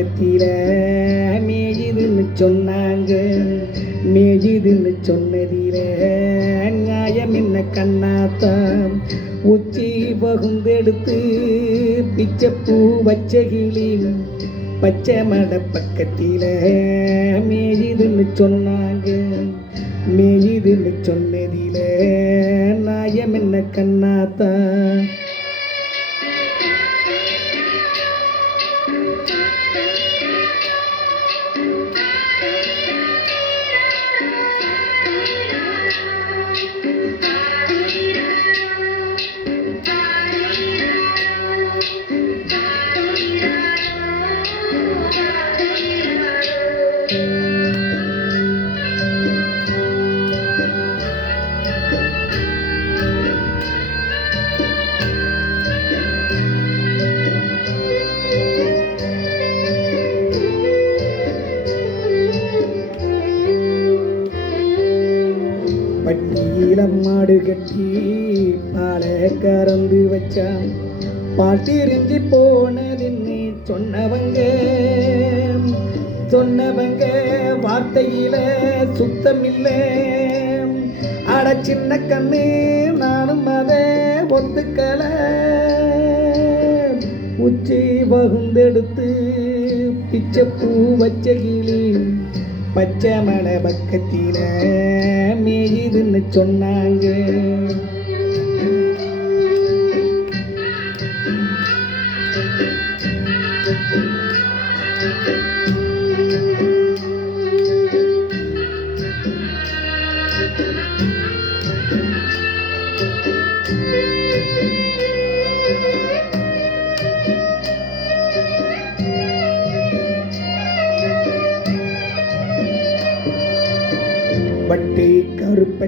பக்கத்தில மேஜிதுன்னு சொன்னாங்க. மேயுதுன்னு சொன்னதில நியாயம் என்ன கண்ணாத்தான். உச்சி பகுந்தெடுத்து பிச்சை வச்ச கிளி பச்சை மட பக்கத்தில் மேயுதுன்னு சொன்னாங்க. மேயுதுன்னு சொன்னதில நாயம் என்ன கண்ணாத்தான். Thank you. மாடு கட்டி பாலை கறந்து வச்சான். பாட்டிரிஞ்சி போனதுன்னு சொன்னவங்க சொன்னவங்க வார்த்தையில சுத்தமில்லை. அட சின்ன கண்ணு நானும் அதை ஒத்துக்கல. உச்சி வகுந்தெடுத்து பிச்சை பூ வச்ச கிளி பச்சை மலை பக்கத்தில மேயுதுன்னு சொன்னாங்க.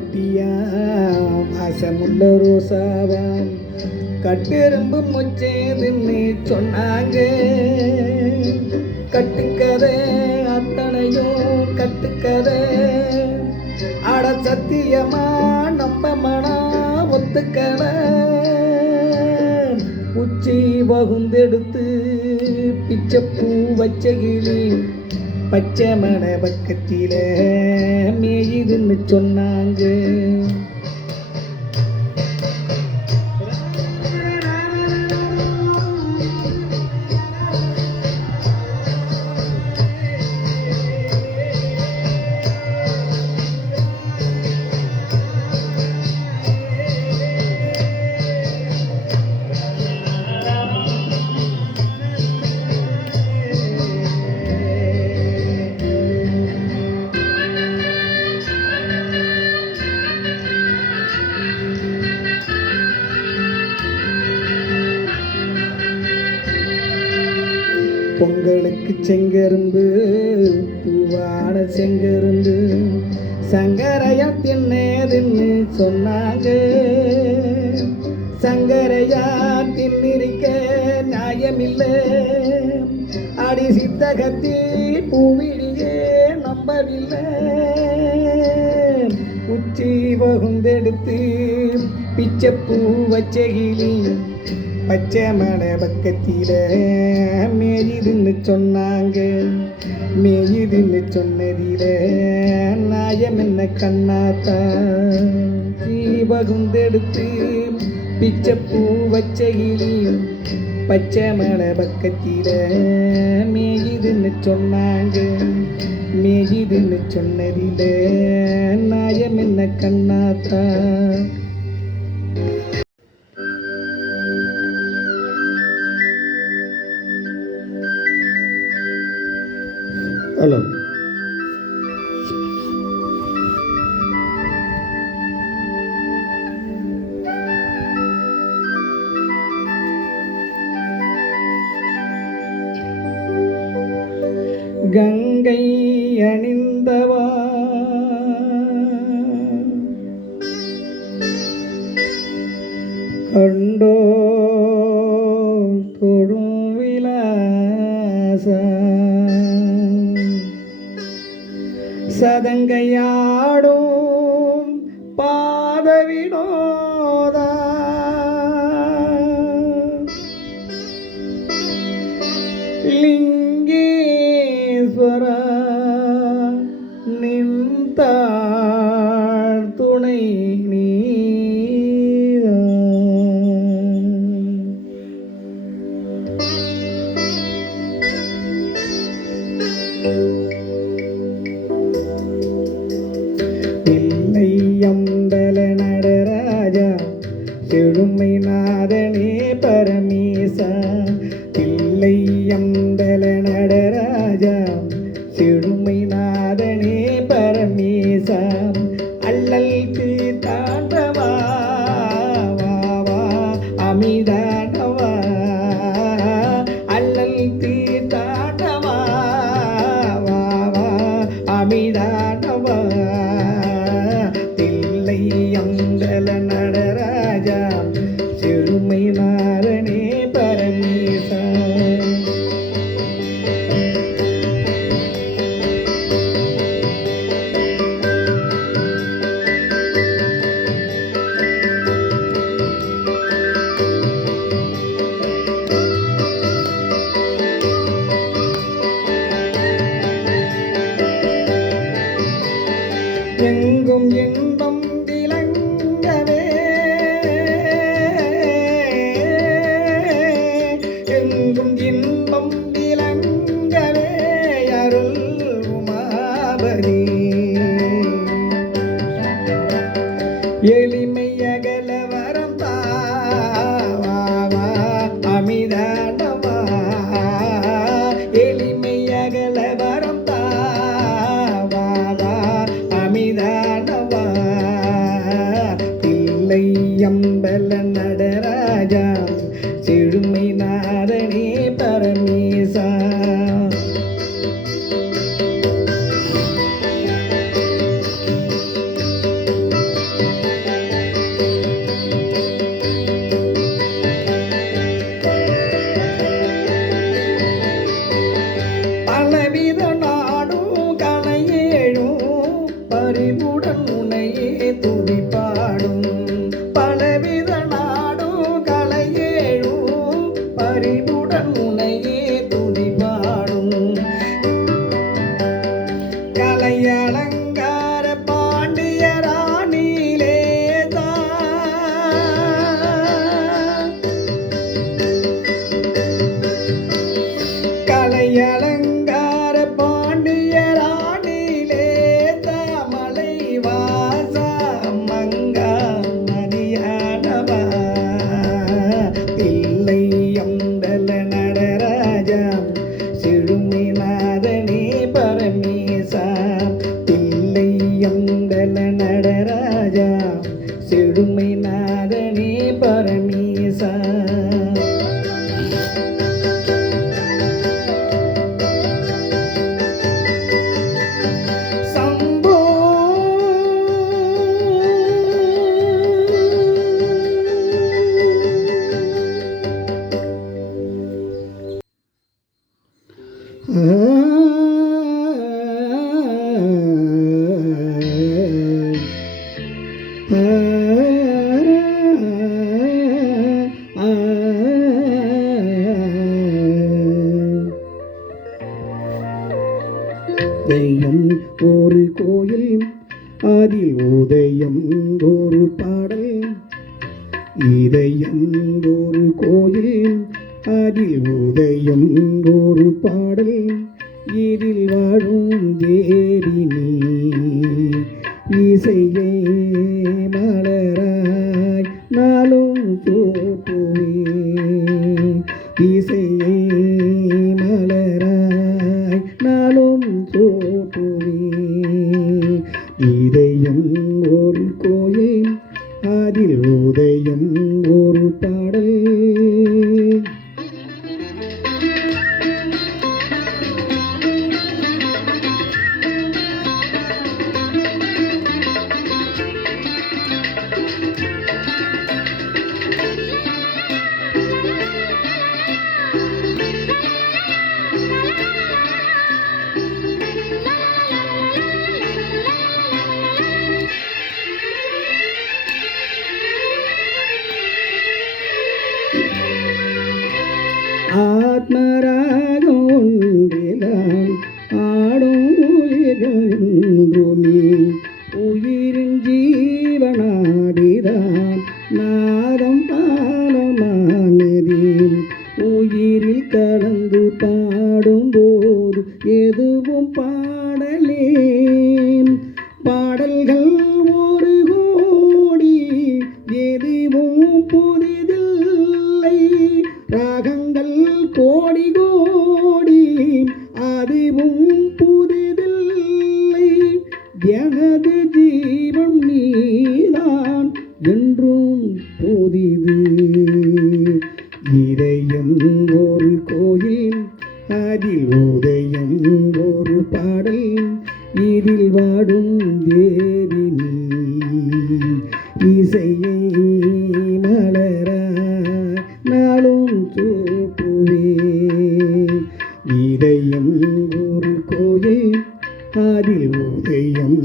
கட்டியாம். அசமுள்ள ரோசாவாம். கட்டெரும்பு முச்சேதுன்னு சொன்னாங்க. கட்டுக்கதை அத்தனையும் கட்டுக்கதை. அட சத்தியமா நம்ப மனா ஒத்துக்கல. உச்சி வகுந்தெடுத்து பிச்சப்பூ பூ வச்ச கிளி பச்சை மன பக்கத்தில மேயுதுன்னு சொன்னா longer. சங்கரையா தின்னேதுன்னு சொன்னாங்க. சங்கரையா தின்னிருக்க நியாயமில்லை. அடி சித்தகத்தி பூவிடியே நம்பவில்லை. உச்சி வகுந்தெடுத்து பிச்சப்பூ வச்சகிலி பச்சை மலை பக்கத்தில மேயுதுன்னு சொன்னாங்க. மேயுதுன்னு சொன்னதில நாயம் என்ன கண்ணாத்தா தீபகுந்தெடுத்து பிச்சை பூ வச்ச கிளி பச்சை மலை பக்கத்தில மேயுதுன்னு சொன்னாங்க மேயுதுன்னு വിനോദ தெய்வம் ஒரு கோயில் அதில் உதயம் ஒரு பாடல். இதயம் ஒரு கோயில் அதில் உதயம் கடந்து பாடும்போது எதுவும் பாடலே பாடல்கள் ஒரு கோடி எதுவும் புதிதில்லை. ராகங்கள் கோடி இதயம் ஒரு கோயில் அதில் உதயம்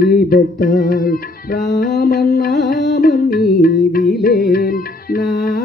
தீபத்தால் ராமன் நாமம் நீதிலேன். நான்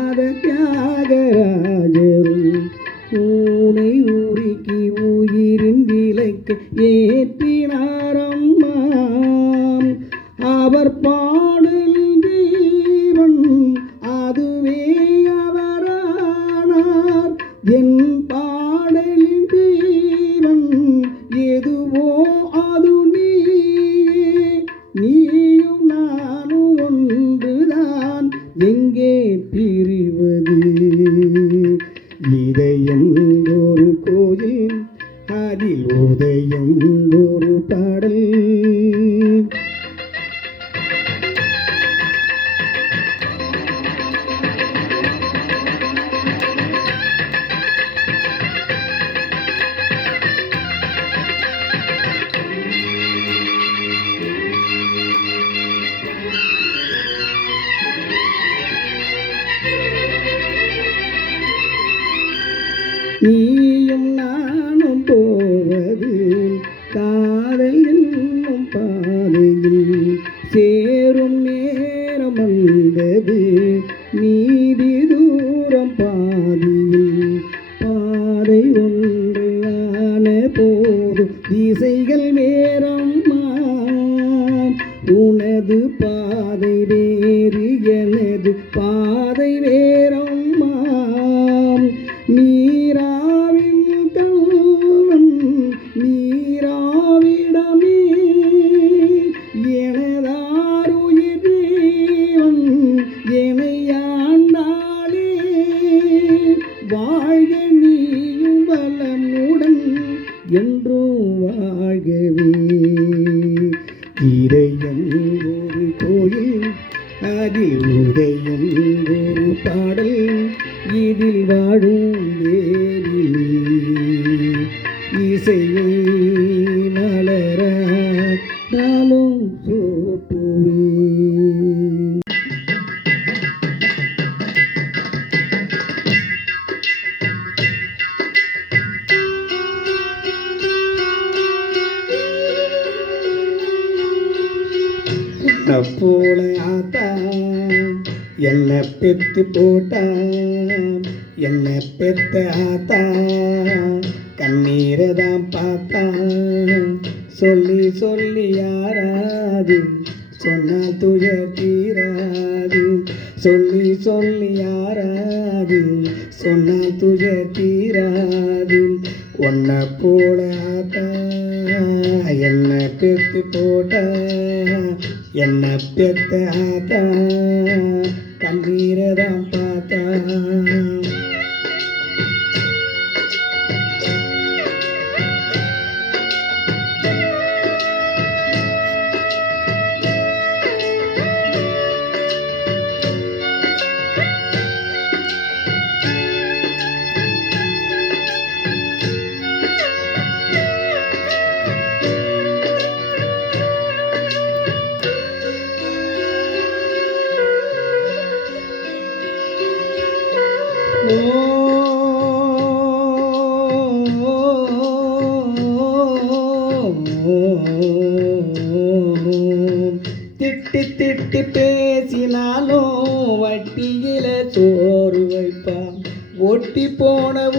எனது பாதை வேறு எனது பாதை வேறம்மா பெத்து போட்டா என்ன பெத்த ஆத்தா கண்ணீரை தான் பார்த்தா சொல்லி சொல்லி யாராது சொன்னால் துயர் தீராது. சொல்லி சொல்லி யாராது சொன்னால் துயர் தீராது. ஒன்ன போல ஆத்தா என்ன பெத்து போட்டா என்ன பெத்த ஆத்தா கண்ணீரை தான் பார்த்தா. வட்டியில சோறு வைப்பான். ஒட்டி போன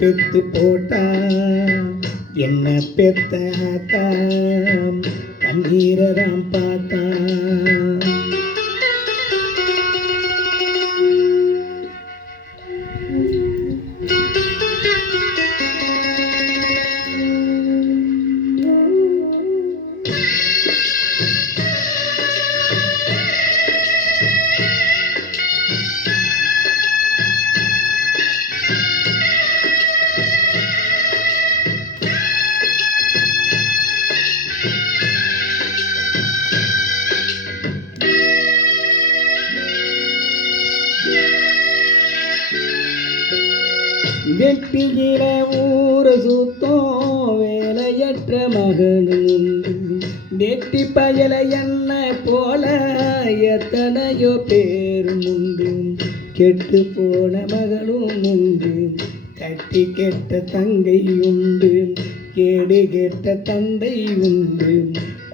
பெத்து போட்டா என்ன பெத்த ஆத்தா? கண்ணீரை தான் பார்த்தா சுத்தம் வேலையற்ற மகனும் உண்டு வெட்டி பயல என்ன போல எத்தனையோ பேரும் உண்டு. கெட்டு போன மகளும் உண்டு கட்டி கெட்ட தங்கை உண்டு கேடு கெட்ட தந்தை உண்டு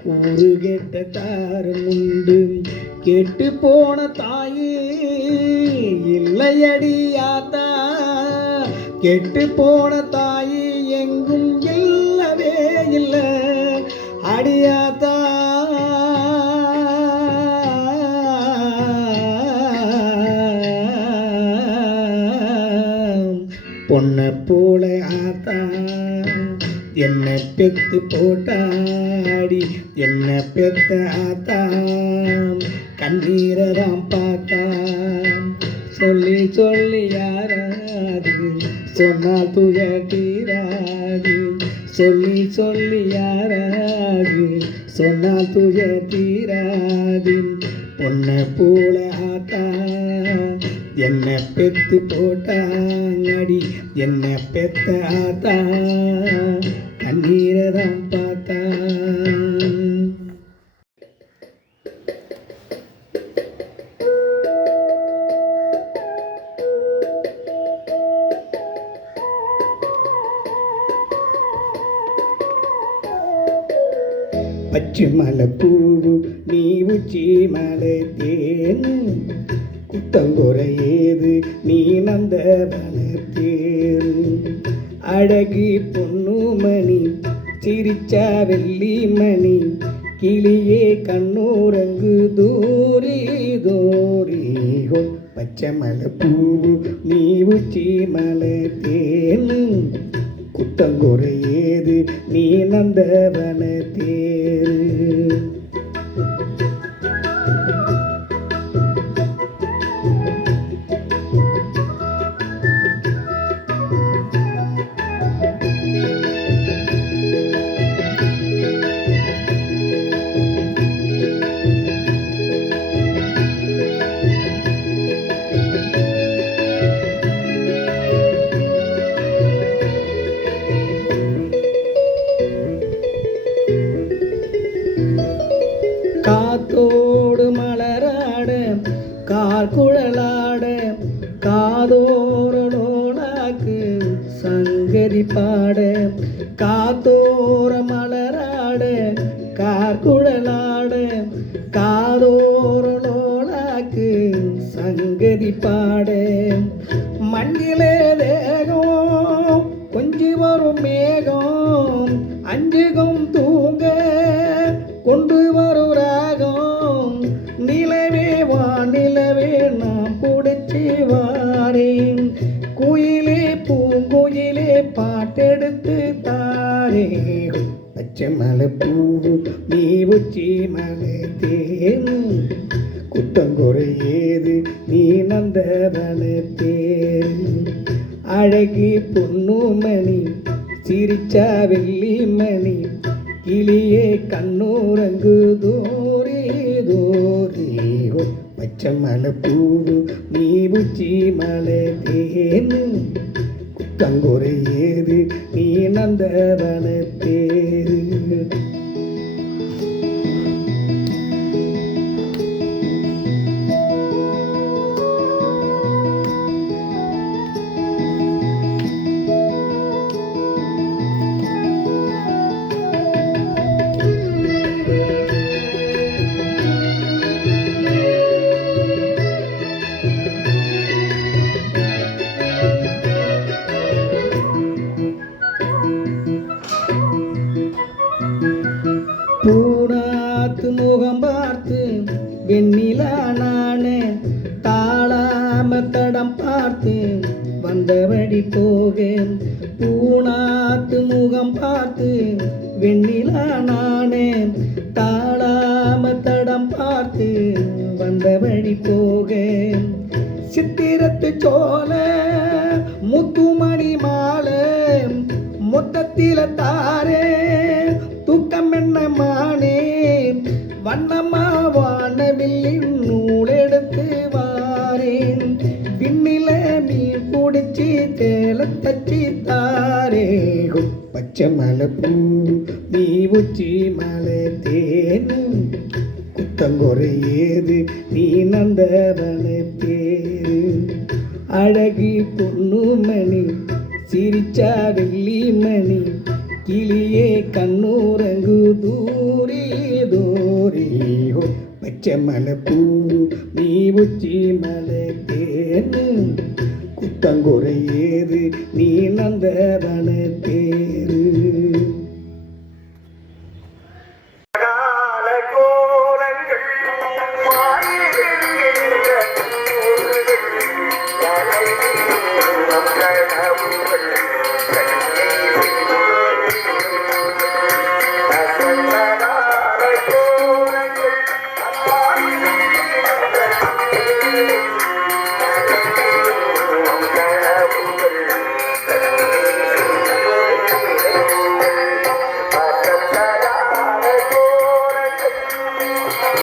கூறு கெட்ட தாரம் உண்டு. கெட்டு போன தாயே இல்லையடியாத்தா கெட்டு போன தாயே எங்கும் இல்லவே இல்லை. அடியாத்தா. பொண்ணை போல ஆத்தா என்னை பெத்து போட்டாடி என்ன பெத்த ஆத்தா. கண்ணீரை தான் பார்த்தா சொல்லி சொல்லி யாரா சொன்னா துய தீராது சொல்லி சொல்லி யாராது? சொன்னா துய தீராது பொண்ணை போல ஆட்டா என்னை பெத்து போட்டாங்கடி. என்னை பெத்த ஆத்தா. கண்ணீரை தான் பச்சை மலை நீ உச்சி மலை தேனு. குத்தங்குறையேது நீ நந்த வளர்த்தேரு அழகி பொண்ணுமணி சிரிச்சா வெள்ளி மணி. கிளியே கண்ணூரங்கு தூரி தூரிகோ பச்சை மலை நீ உச்சி மலை தேனு. குத்தங்குறையேது நீ நந்தவன பார்த்து வந்த வழி போக. சித்திரத்து சோல முத்துமணி மாலை மொத்தத்தில தாரே. தூக்கம் என்ன மானே வண்ணமா வானவில்லின் நூலெடுத்து வாரேன். விண்ணில மீன் பிடிச்சி தேல தச்சி தாரே. பச்சை மலை பூ நீ உச்சி மலை தே தங்கொரு ஏது? நீ நந்தவனை பேரு அழகி பொன்னுமணி சிரிச்சா வெள்ளி மணி. கிளியே கண்ணூரங்கு தூரி தூரி. பச்சை மலை பூ நீ உச்சி மலை தேனு குத்தங்குறை ஏது? நீ நந்தவனை தேர்